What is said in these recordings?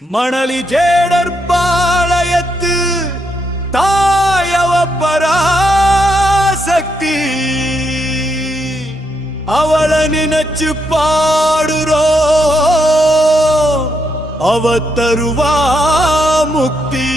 மணலி ஜேடர் பாளையத்து தாயவ பராசக்தி அவள நினைச்சு பாடுறோ அவ தருவா முக்தி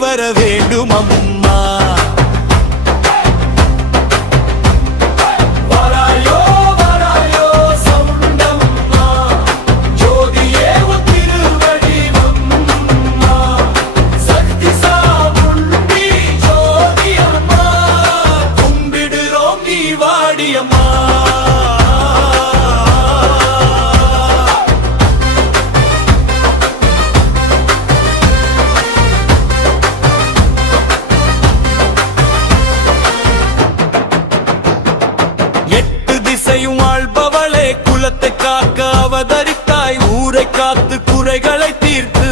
வர வேண்டும் அம்மா வராயோ வராயோ சவுண்டம்மா ஜோதியே திருவடிவம்மா சக்தி சாமுண்டி ஜோதி அம்மா கும்பிடுறோம் நீ வாடியம்மா வாழ்பவளே குலத்தை காக்க அவதரித்தாய் ஊரை காத்து குறைகளை தீர்த்து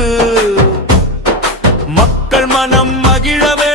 மக்கள் மனம் மகிழவே